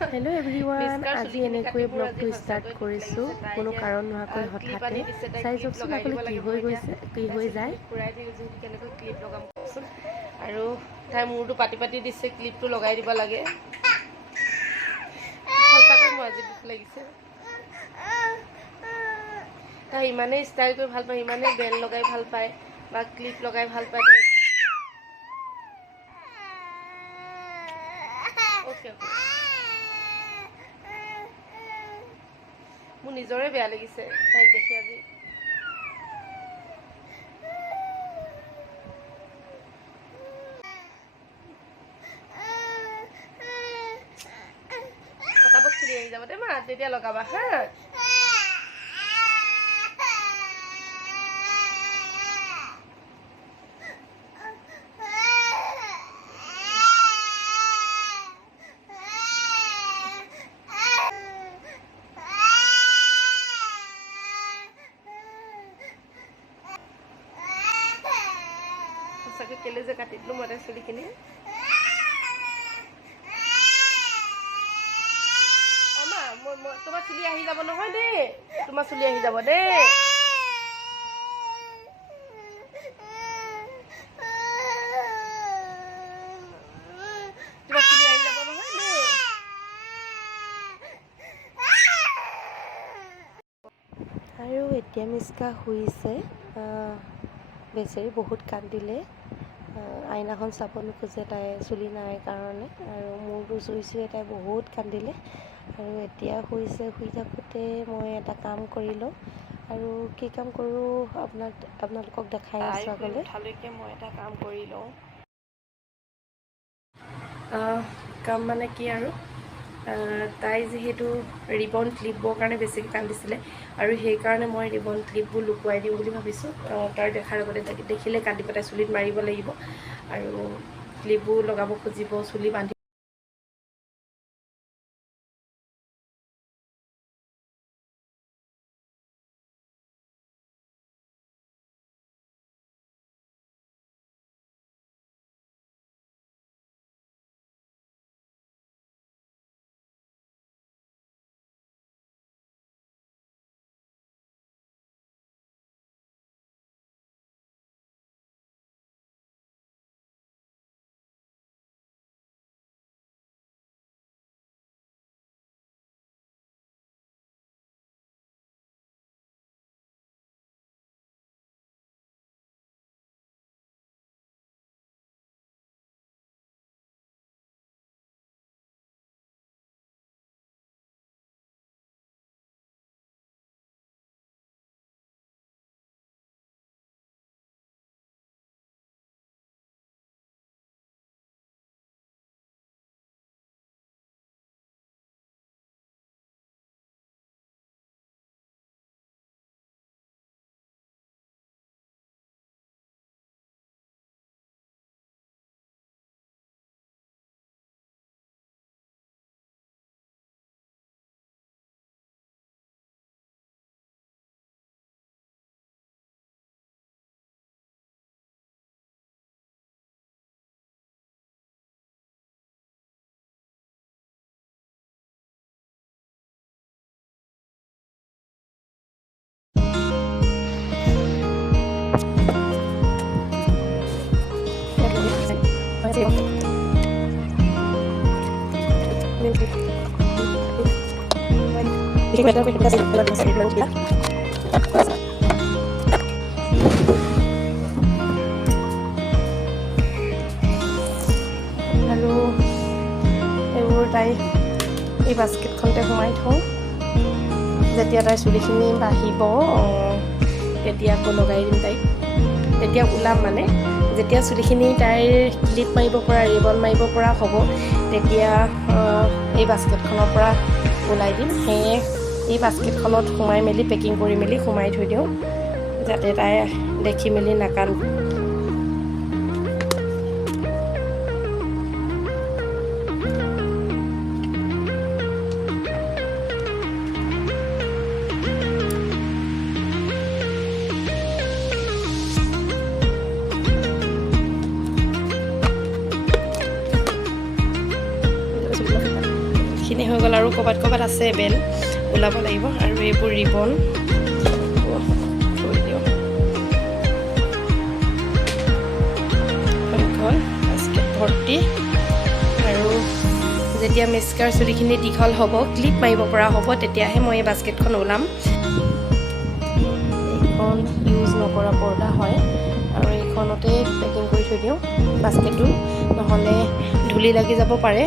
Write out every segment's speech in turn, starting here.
Hello' everyone, আজি এনেকৈ ব্লগটো start কৰিছোঁ কোনো কাৰণ নোহোৱাকৈ হঠাতে। চাই যাওকচোন আপুনি কি হৈ গৈছে, কি হৈ যায়। ফুৰাই দিলোঁ যিহেতু কেনেকৈ ক্লিপ লগাম কওকচোন। আৰু তাই মূৰটো পাতি পাতি দিছে, ক্লিপটো লগাই দিব লাগে। সঁচাকৈ মোৰ আজি দুখ লাগিছে। তাই ইমানেই ষ্টাইল কৰি ভাল পায়, ইমানেই বেল্ট লগাই ভাল পায় বা ক্লিপ লগাই ভাল পায়। অ'কে অ'কে, মোৰ নিজৰে বেয়া লাগিছে তাইক দেখি আজি। পটাপট চুলি আহি যাব দেই মা, তেতিয়া লগাবা হা। সঁচাকৈ কেলে যে কাটি দিলোঁ মই তাই চুলিখিনি। তোমাৰ চুলি আহি যাব নহয় দেই, তোমাৰ চুলি আহি যাব দেই। তোমাৰ চুলি আহি যাব নহয় দেই। আৰু এতিয়া মিস্কা শুইছে। বেচেৰি বহুত কান্দিলে। আইনাখন চাব নোখোজে তাই চুলি নাই কাৰণে, আৰু মূৰটো চুই চুই তাই বহুত কান্দিলে। আৰু এতিয়া শুইছে। শুই থাকোঁতে মই এটা কাম কৰি লওঁ, আৰু কি কাম কৰোঁ আপোনালোকক দেখাই আছোঁ আগলৈ। উঠালৈকে মই এটা কাম কৰি লওঁ। কাম মানে কি আৰু, তাই যিহেতু ৰিবন ক্লিপৰ কাৰণে বেছিকৈ কান্দিছিলে, আৰু সেইকাৰণে মই ৰিবন ক্লিপবোৰ লুকুৱাই দিওঁ বুলি ভাবিছোঁ। তাৰ দেখাৰ আগতে তাকে দেখিলে কান্দিব, তাই চুলিত মাৰিব লাগিব, আৰু ক্লিপবোৰ লগাব খুজিব, চুলি বান্ধি আৰু এইবোৰ তাই এই বাস্কেটখনতে সোমাই থওঁ। যেতিয়া তাইৰ চুলিখিনি বাঢ়িব তেতিয়া আকৌ লগাই দিম তাইক। তেতিয়া ওলাম মানে, যেতিয়া চুলিখিনি তাইৰ ক্লিপ মাৰিব পৰা, ৰিবন মাৰিব পৰা হ'ব, তেতিয়া এই বাস্কেটখনৰ পৰা ওলাই দিম। সেয়ে এই বাস্কেটখনত সোমাই মেলি পেকিং কৰি মেলি সোমাই থৈ দিওঁ, যাতে তাই দেখি মেলি নাকান্দে। এইখিনি হৈ গ'ল আৰু ক'ৰবাত ক'ৰবাত আছে বেল ওলাব লাগিব আৰু এইবোৰ ৰিবন থৈ দিওঁ হৈ গ'ল বাস্কেট ভৰ্তি আৰু যেতিয়া মিস্কাৰ চুলিখিনি দীঘল হ'ব ক্লিপ মাৰিব পৰা হ'ব তেতিয়াহে মই এই বাস্কেটখন ওলাম এইখন ইউজ নকৰা পৰ্দা হয় আৰু এইখনতে পেকিং কৰি থৈ দিওঁ বাস্কেটটো নহ'লে ধূলি লাগি যাব পাৰে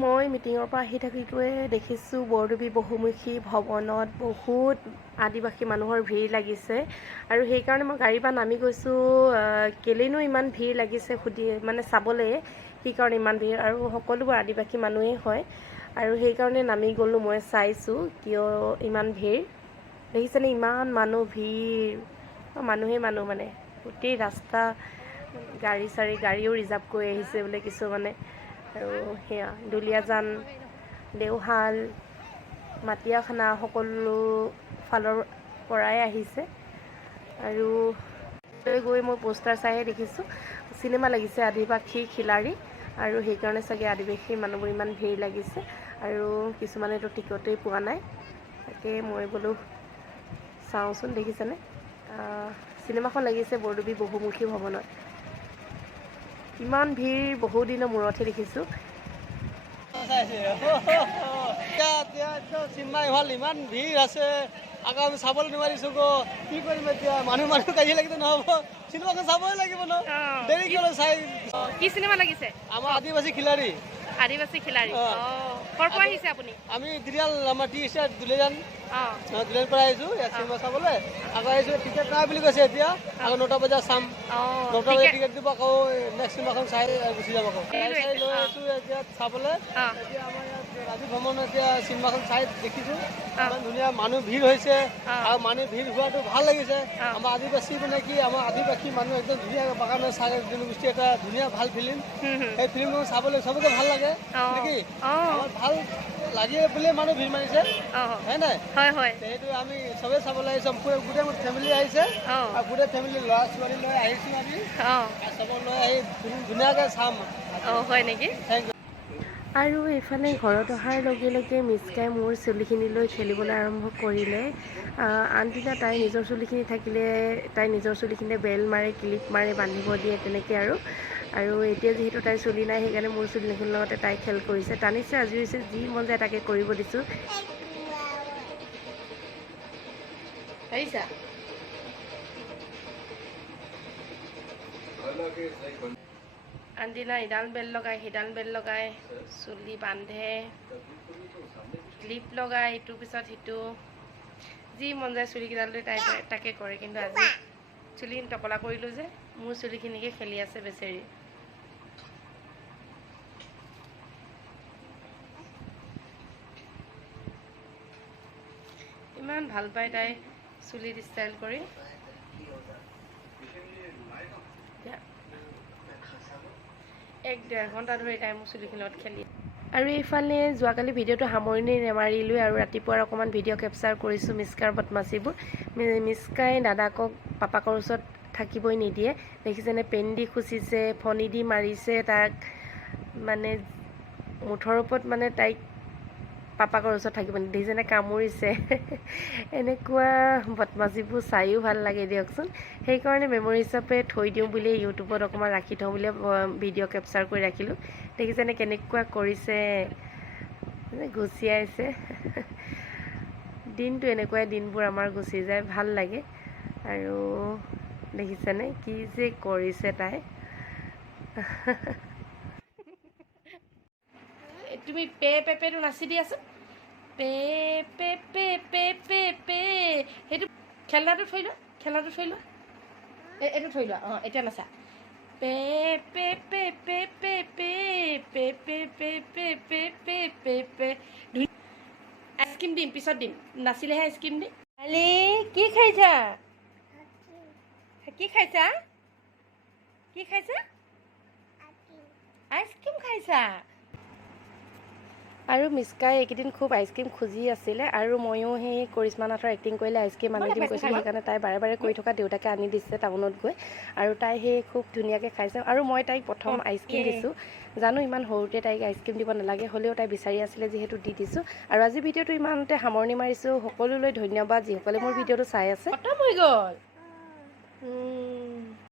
মই মিটিঙৰ পৰা আহি থাকোঁতে দেখিছোঁ বৰদুবী বহুমুখী ভৱনত বহুত আদিবাসী মানুহৰ ভিৰ লাগিছে আৰু সেইকাৰণে মই গাড়ীৰ পৰা নামি গৈছোঁ কেলেনো ইমান ভিৰ লাগিছে সুধি মানে চাবলৈ সেইকাৰণে ইমান ভিৰ আৰু সকলোবোৰ আদিবাসী মানুহেই হয় আৰু সেইকাৰণে নামি গ'লোঁ মই চাইছোঁ কিয় ইমান ভিৰ দেখিছেনে ইমান মানুহ ভিৰ মানুহেই মানুহ মানে গোটেই ৰাস্তা গাড়ীও ৰিজাৰ্ভ কৰি আহিছে বোলে কিছুমানে আৰু সেয়া দুলীয়াজান দেওশাল মাটিয়াখানা সকলো ফালৰ পৰাই আহিছে আৰু গৈ মই পোষ্টাৰ চাইহে দেখিছোঁ চিনেমা লাগিছে আদিবাসী খিলাৰী আৰু সেইকাৰণে চাগে আদিবাসী মানুহবোৰ ইমান ভিৰ লাগিছে আৰু কিছুমানেতো টিকটেই পোৱা নাই তাকে মই বোলো চাওঁচোন দেখিছেনে চিনেমাখন লাগিছে বৰদুবী বহুমুখী ভৱনত ইমান ভিৰ বহুদিনৰ মূৰতহে দেখিছোঁ চিনেমা হল ইমান ভিৰ আছে আকৌ আমি চাবলৈ নোৱাৰিছোঁ কি কৰিম এতিয়া মানুহ কাজিয়া লাগিলে নহ'ব চিনেমাখন চাবই লাগিব ন দেৰি কিয় চাই কি চিনেমা লাগিছে আমাৰ আদিবাসী খিলাৰী ক'ৰ পৰা আহিছে আপুনি আমি দিৰিয়াল আমাৰ টি ষ্টাৰ দুলীয়াজান দুলীয়াজান পৰা আহিছোঁ ইয়াত চিনেমা চাবলৈ আকৌ আহিছোঁ টিকেট নাই বুলি কৈছে এতিয়া আকৌ 9টা বজাত চাম 9টা বজাত টিকেট দিব আকৌ নেক্সট চিনেমাখন চাই গুচি যাম আকৌ চাই লৈ আহিছোঁ এতিয়া চাবলৈ এতিয়া আমাৰ ইয়াত ৰাজীৱ ভৱনত এতিয়া চিনেমাখন চাই দেখিছোঁ ইমান ধুনীয়া মানুহ ভিৰ হৈছে আৰু মানুহ ভিৰ হোৱাটো ভাল লাগিছে আমাৰ আদিবাসী মানে কি আমাৰ আদিবাসী মানুহ একদম ধুনীয়া বাগানৰ চাই জনগোষ্ঠী এটা ধুনীয়া ভাল ফিল্ম সেই ফিল্মখন চাবলৈ চবকে ভাল লাগে নেকি আমাৰ ভাল লাগে বুলিয়ে মানুহ ভিৰ মাৰিছে হয় নাই সেইটো আমি চবেই চাবলৈ আহিছোঁ গোটেই ফেমিলি আহিছে আৰু গোটেই ফেমিলি ল'ৰা ছোৱালী লৈ আহিছোঁ আমি চবক লৈ আহি ধুনীয়াকৈ চাম হয় নেকি থেংক ইউ আৰু এইফালে ঘৰত অহাৰ লগে লগে মিস্কাই মোৰ চুলিখিনি লৈ খেলিবলৈ আৰম্ভ কৰিলে আনদিনা তাই নিজৰ চুলিখিনি থাকিলে তাই নিজৰ চুলিখিনিতে বেল মাৰে ক্লিপ মাৰে বান্ধিব দিয়ে তেনেকৈ আৰু এতিয়া যিহেতু তাইৰ চুলি নাই সেইকাৰণে মোৰ চুলিখিনিৰ লগতে তাই খেল কৰিছে টানিছে আজৰিছে যি মন যায় তাকে কৰিব দিছোঁ পাৰিছা আনদিনা ইডাল বেল লগাই সিডাল বেল লগাই চুলি বান্ধে ক্লিপ লগাই ইটোৰ পিছত সিটো যি মন যায় চুলিকেইডাল লৈ তাই তাকে কৰে কিন্তু আজি চুলিখিনি টপলা কৰিলোঁ যে মোৰ চুলিখিনিকে খেলি আছে বেচেৰি ইমান ভাল পায় তাই চুলিত ষ্টাইল কৰি এক ডেৰ ঘণ্টা ধৰি তাই মোৰ চুলিখিনিৰ লগত খেলি আৰু এইফালে যোৱাকালি ভিডিঅ'টো সামৰণি নেমাৰিলোঁ আৰু ৰাতিপুৱাৰ অকণমান ভিডিঅ' কেপচাৰ কৰিছোঁ মিস্কাৰ বদমাচিবোৰ মিস্কাই দাদাকক পাপাকৰ ওচৰত থাকিবই নিদিয়ে দেখিছেনে পেন দি খুচিছে ফণি দি মাৰিছে তাক মানে মুঠৰ ওপৰত মানে তাইক পাপাকৰ ওচৰত থাকিব নিদিয়ে দেখিছেনে কামুৰিছে এনেকুৱা বদমাচিবোৰ চায়ো ভাল লাগে দিয়কচোন সেইকাৰণে মেমৰি হিচাপে থৈ দিওঁ বুলি ইউটিউবত অকণমান ৰাখি থওঁ বুলি ভিডিঅ' কেপচাৰ কৰি ৰাখিলোঁ দেখিছেনে কেনেকুৱা কৰিছে গুচিয়াইছে দিনটো এনেকুৱাই দিনবোৰ আমাৰ গুচি যায় ভাল লাগে আৰু দেখিছেনে কি যে কৰিছে তাই তুমি পে পেপেটো নাচি দি আছা pay pay pay pay pay pay সেইটো খেলনাটো থৈ লোৱা এইটো থৈ লোৱা এতিয়া নাচা pay pay pay pay pay pay pay pay pay pay pay pay pay pay ice cream দিম পিছত দিম নাচিলেহে আইচক্ৰীম দিম আলি কি খাইছা কি খাইছা কি খাইছা আইচক্ৰীম খাইছা আৰু মিস্কাই এইকেইদিন খুব আইচক্ৰীম খুজি আছিলে আৰু ময়ো সেই কৰিশ্মা নাথৰ এক্টিং কৰিলে আইচক্ৰীম আনি দিম কৈছিলোঁ সেইকাৰণে তাই বাৰে বাৰে কৰি থকা দেউতাকে আনি দিছে টাউনত গৈ আৰু তাই সেই খুব ধুনীয়াকৈ খাইছে আৰু মই তাইক প্ৰথম আইচক্ৰীম দিছোঁ জানো ইমান সৰুতে তাইক আইচক্ৰীম দিব নালাগে হ'লেও তাই বিচাৰি আছিলে যিহেতু দি দিছোঁ আৰু আজি ভিডিঅ'টো ইমানতে সামৰণি মাৰিছোঁ সকলোলৈ ধন্যবাদ যিসকলে মোৰ ভিডিঅ'টো চাই আছে খতম হৈ গ'ল